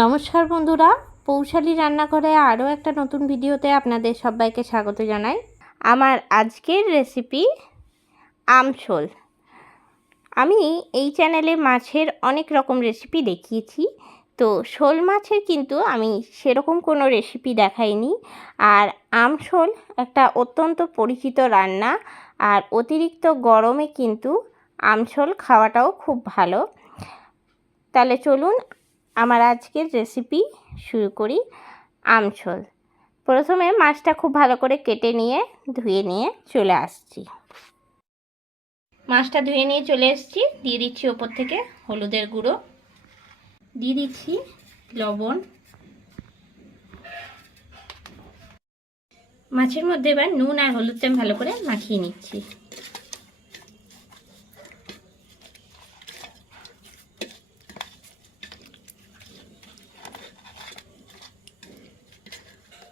নমস্কার বন্ধুরা, পৌশালী রান্নাঘরে আরও একটা নতুন ভিডিওতে আপনাদের সবাইকে স্বাগত জানাই। আমার আজকের রেসিপি আমশোল। আমি এই চ্যানেলে মাছের অনেক রকম রেসিপি দেখিয়েছি, তো শোল মাছের কিন্তু আমি সেরকম কোনো রেসিপি দেখাইনি। আর আমশোল একটা অত্যন্ত পরিচিত রান্না, আর অতিরিক্ত গরমে কিন্তু আমশোল খাওয়াটাও খুব ভালো। তাহলে চলুন আমার আজকের রেসিপি শুরু করি। আমশোল, প্রথমে মাছটা খুব ভালো করে কেটে নিয়ে ধুয়ে নিয়ে চলে আসছি। মাছটা ধুয়ে নিয়ে চলে এসেছি। দিয়ে দিচ্ছি ওপর থেকে হলুদের গুঁড়ো, দিয়ে দিচ্ছি লবণ। মাছের মধ্যে এবার নুন আর হলুদটা আমি ভালো করে মাখিয়ে নিচ্ছি।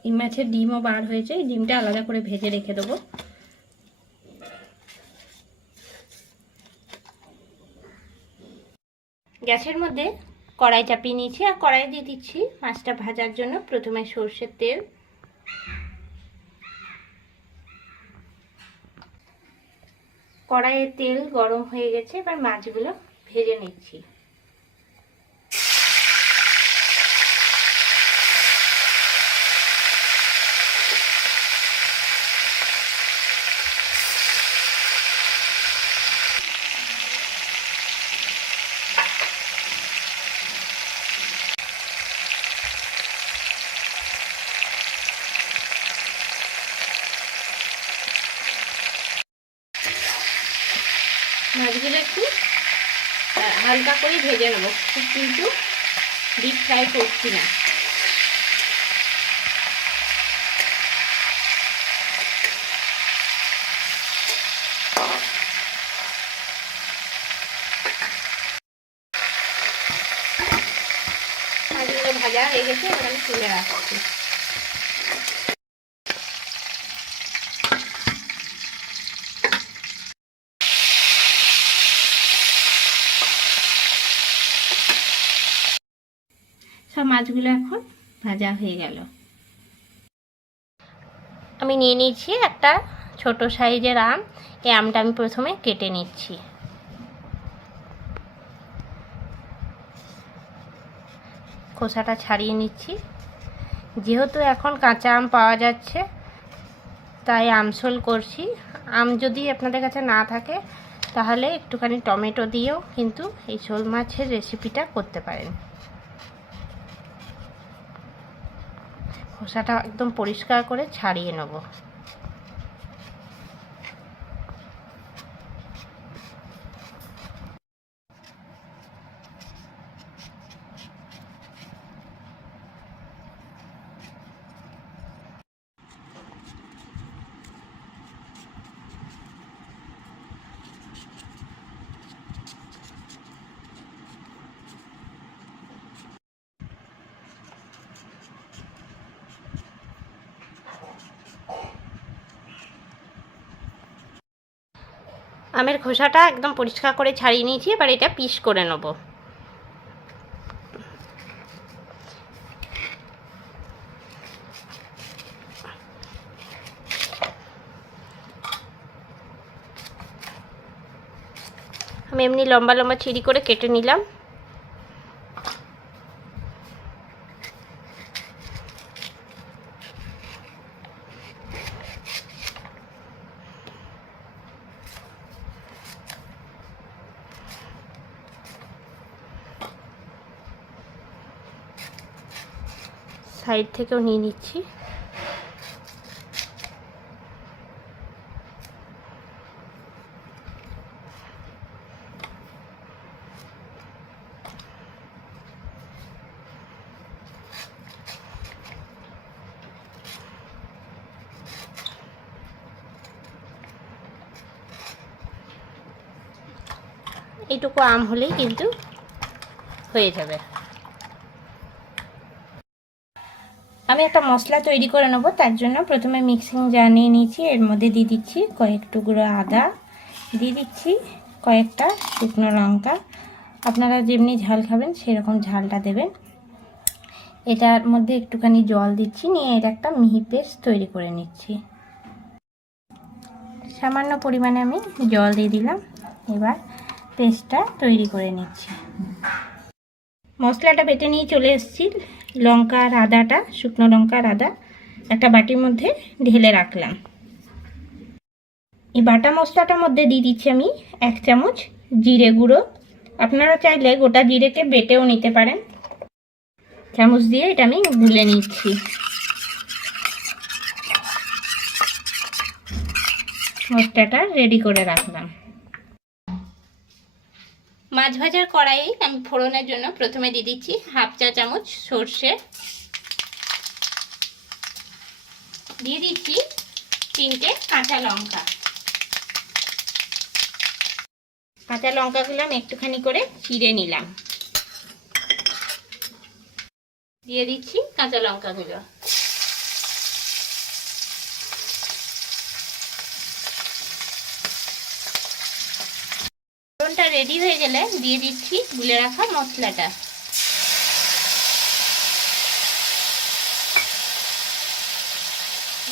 এই মাছের ডিমও বার হয়েছে, এই ডিমটা আলাদা করে ভেজে রেখে দেবো। গ্যাসের মধ্যে কড়াই চাপিয়ে নিয়েছি, আর কড়াই দিয়ে দিচ্ছি মাছটা ভাজার জন্য প্রথমে সরষের তেল। কড়াইয়ে তেল গরম হয়ে গেছে, এবার মাছগুলো ভেজে নিচ্ছি। মাছগুলো একটু হালকা করে ভেজে নেবো, খুব কিন্তু ডিপ ফ্রাই করছি না। মাছগুলো ভাজা হয়ে গেছে, এবার আমি তুলে রাখছি। সব মাছগুলো এখন ভাজা হয়ে গেল। আমি নিয়ে নিয়েছি একটা ছোট সাইজের আম। এই আমটা আমি প্রথমে কেটে নিচ্ছি। খোসাটা ছাড়িয়ে নিচ্ছি। যেহেতু এখন কাঁচা আম পাওয়া যাচ্ছে, তাই আমশোল করছি। আম যদি আপনাদের কাছে না থাকে, তাহলে একটুখানি টমেটো দিয়েও কিন্তু এই শোল মাছের রেসিপিটা করতে পারেন। খোসাটা একদম পরিষ্কার করে ছাড়িয়ে নেব। আমের খোসাটা একদম পরিষ্কার করে ছাড়িয়ে নিয়েছি, এবার এটা পিস করে নেব। আমি এমনি লম্বা লম্বা চিড়ি করে কেটে নিলাম। সাইড থেকেও নিয়ে নিচ্ছি। এইটুকু আম হলেই কিন্তু হয়ে যাবে। আমি একটা মশলা তৈরি করে নেব, তার জন্য প্রথমে মিক্সিং জার নিয়ে নিয়েছি। এর মধ্যে দিয়ে দিচ্ছি কয়েক টুকরো আদা, দিয়ে দিচ্ছি কয়েকটা শুকনো লঙ্কা। আপনারা যেমনি ঝাল খাবেন সেরকম ঝালটা দেবেন। এটার মধ্যে একটুখানি জল দিচ্ছি, নিয়ে এর একটা মিহি পেস্ট তৈরি করে নিচ্ছি। সামান্য পরিমাণে আমি জল দিয়ে দিলাম। এবার পেস্টটা তৈরি করে নিচ্ছি। মশলাটা বেটে নিয়ে চলে এসেছি। লঙ্কা আর আদাটা, শুকনো লঙ্কা আর আদা একটা বাটির মধ্যে ঢেলে রাখলাম। এই বাটা মশলাটার মধ্যে দিয়ে দিচ্ছি আমি 1 চামচ জিরে গুঁড়ো। আপনারা চাইলে গোটা জিরেকে বেটেও নিতে পারেন। চামচ দিয়ে এটা আমি গুলে নিচ্ছি। মশলাটা রেডি করে রাখলাম। মাছ ভাজার কড়াইয়ে আমি ফোড়নের জন্য প্রথমে দিয়ে দিচ্ছি 1/2 চা চামচ সর্ষে, দিয়ে দিচ্ছি 3টে কাঁচা লঙ্কা। কাঁচা লঙ্কাগুলো আমি একটুখানি করে চিড়ে নিলাম। দিয়ে দিচ্ছি কাঁচা লঙ্কাগুলো। ফোড়নটা রেডি হয়ে গেলে দিয়ে দিচ্ছি গুলে রাখা মশলাটা।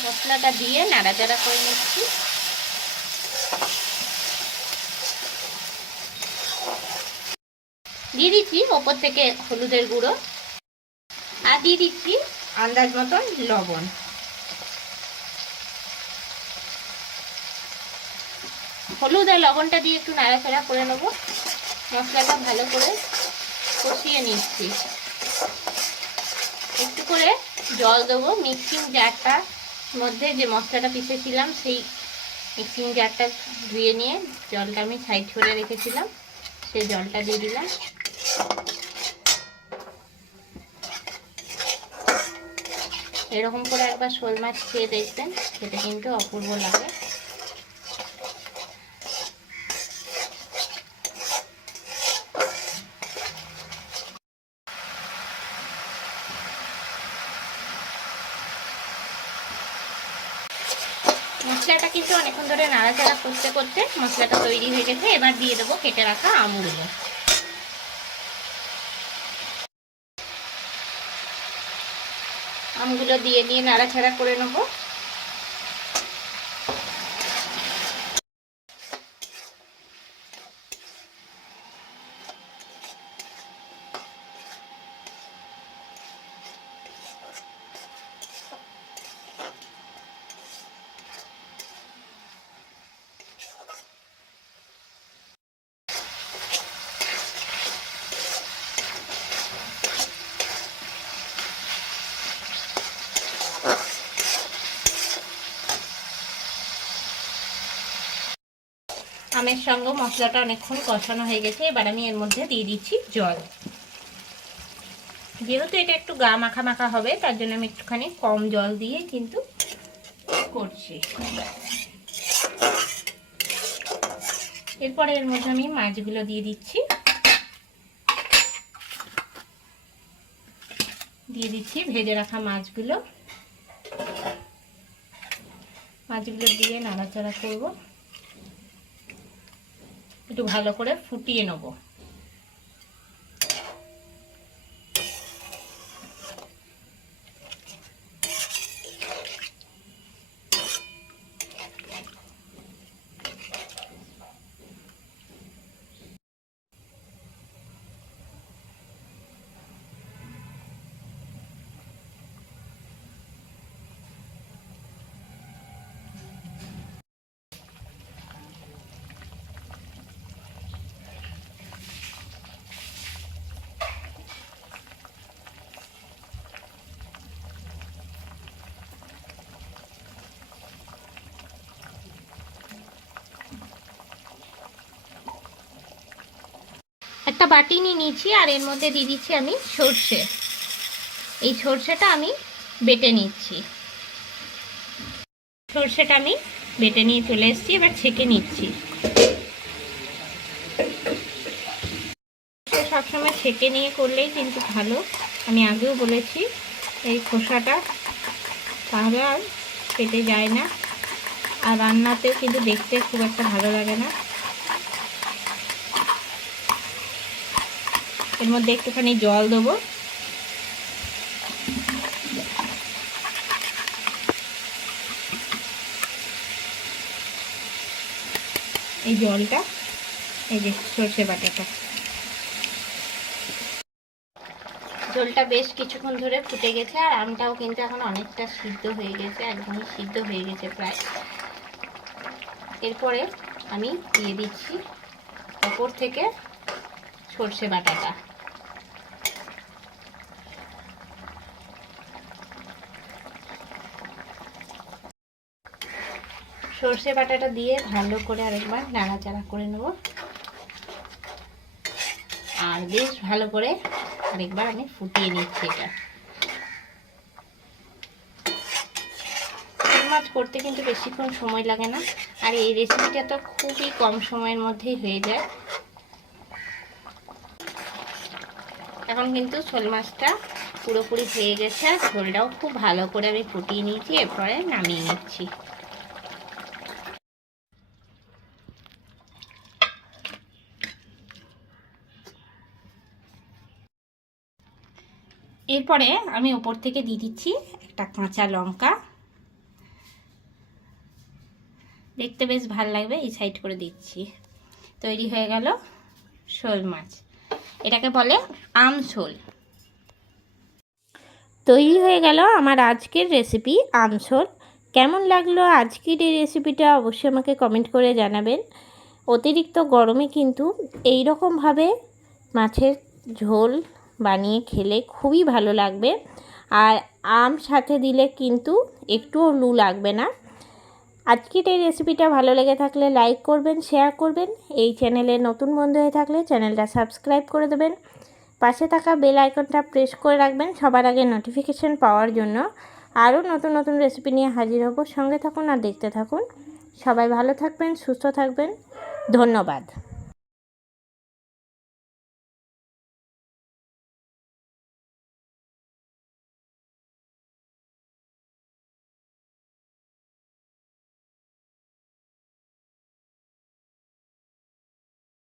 মশলাটা দিয়ে নাড়াচাড়া করে নিচ্ছি। দিয়ে দিচ্ছি ওপর থেকে হলুদের গুঁড়ো, আর দিয়ে দিচ্ছি আন্দাজ মতন লবণ। হলুদ আর লবণটা দিয়ে একটু নাড়াচাড়া করে নেব। মশলাটা ভালো করে কষিয়ে নিচ্ছি। একটু করে জল দেবো। মিক্সিং জারটার মধ্যে যে মশলাটা পিষেছিলাম সেই মিক্সিং জারটা ধুয়ে নিয়ে জলটা আমি সাইড করে রেখেছিলাম, সেই জলটা দিয়ে দিলাম। এরকম করে একবার শোল মাছ খেয়ে দেখবেন, খেতে কিন্তু অপূর্ব লাগে। মশলাটা কিন্তু অনেকক্ষণ ধরে নাড়াচাড়া করতে করতে মশলাটা তৈরি হয়ে গেছে। এবার দিয়ে দেবো কেটে রাখা আমগুলো। আমগুলো দিয়ে নিয়ে নাড়াচাড়া করে নেব। আমের সঙ্গে মশলাটা অনেকক্ষণ কষানো হয়ে গেছে। এবার আমি এর মধ্যে দিয়ে দিচ্ছি জল। যেহেতু এটা একটু গা মাখা মাখা হবে, তার জন্য আমি একটুখানি কম জল দিয়ে কিন্তু করছি। এরপরে এর মধ্যে আমি মাছগুলো দিয়ে দিচ্ছি। দিয়ে দিচ্ছি ভেজে রাখা মাছগুলো। মাছগুলো দিয়ে নাড়াচাড়া করব, একটু ভালো করে ফুটিয়ে নেব। একটা বাটি নিয়ে নিয়েছি, আর এর মধ্যে দিয়ে দিচ্ছি আমি সর্ষে। এই সর্ষেটা আমি বেটে নিচ্ছি। সর্ষেটা আমি বেটে নিয়ে চলে এসেছি। এবার ছেঁকে নিচ্ছি। সবসময় ছেঁকে নিয়ে করলেই কিন্তু ভালো। আমি আগেও বলেছি, এই খোসাটা তাহলে আর কেটে যায় না, আর রান্নাতেও কিন্তু দেখতে খুব একটা ভালো লাগে না। এর মধ্যে একটুখানি জল দেবো। এই জলটা, এই যে সর্ষে বাটাটা। ঝোলটা বেশ কিছুক্ষণ ধরে ফুটে গেছে, আর আমটাও কিন্তু এখন অনেকটা সিদ্ধ হয়ে গেছে, একদমই সিদ্ধ হয়ে গেছে প্রায়। এরপরে আমি দিয়ে দিচ্ছি ওপর থেকে সর্ষে বাটাটা। সর্ষে বাটাটা দিয়ে ভালো করে আরেকবার নাড়াচাড়া করে নেব, আর বেশ ভালো করে আরেকবার আমি ফুটিয়ে নিচ্ছি। এটা মাছ করতে কিন্তু বেশিক্ষণ সময় লাগে না, আর এই রেসিপিটা তো খুবই কম সময়ের মধ্যেই হয়ে যায়। এখন কিন্তু শোল মাছটা পুরোপুরি হয়ে গেছে, আর ঝোলটাও খুব ভালো করে আমি ফুটিয়ে নিয়েছি। এরপরে নামিয়ে নিচ্ছি। এরপরে আমি ওপর থেকে দিয়ে দিচ্ছি একটা কাঁচা লঙ্কা, দেখতে বেশ ভালো লাগবে, এই সাইড করে দিচ্ছি। তৈরি হয়ে গেল শোল মাছ, এটাকে বলে আমশোল। তৈরি হয়ে গেল আমার আজকের রেসিপি আমশোল। কেমন লাগলো আজকের এই রেসিপিটা অবশ্যই আমাকে কমেন্ট করে জানাবেন। অতিরিক্ত গরমে কিন্তু এই রকমভাবে মাছের ঝোল বানিয়ে খেলে খুবই ভালো লাগবে, আর আম সাথে দিলে কিন্তু একটুও লু লাগবে না। আজকের এই রেসিপিটা ভালো লেগে থাকলে লাইক করবেন, শেয়ার করবেন। এই চ্যানেলে নতুন বন্ধু হয়ে থাকলে চ্যানেলটা সাবস্ক্রাইব করে দেবেন। পাশে থাকা বেল আইকনটা প্রেস করে রাখবেন সবার আগে নোটিফিকেশান পাওয়ার জন্য। আরও নতুন নতুন রেসিপি নিয়ে হাজির হব। সঙ্গে থাকুন আর দেখতে থাকুন। সবাই ভালো থাকবেন, সুস্থ থাকবেন। ধন্যবাদ।